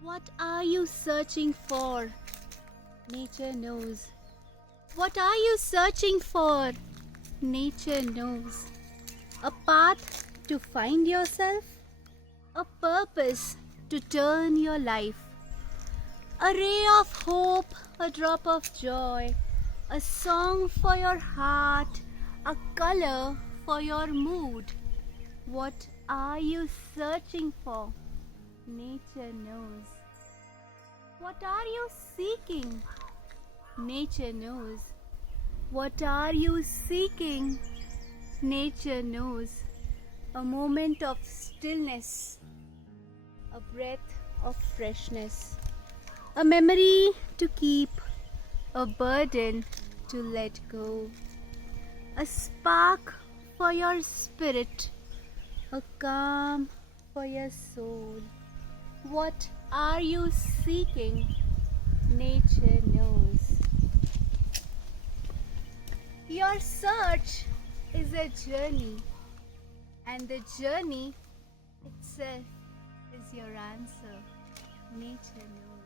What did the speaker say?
What are you searching for? Nature knows. What are you searching for? Nature knows. A path to find yourself, a purpose to turn your life, a ray of hope, a drop of joy, a song for your heart, a color for your mood. What are you searching for? Nature knows. What are you seeking? Nature knows. What are you seeking? Nature knows. A moment of stillness, a breath of freshness, a memory to keep, a burden to let go, a spark for your spirit, a calm for your soul. What are you seeking? Nature knows. Your search is a journey, and the journey itself is your answer. Nature knows.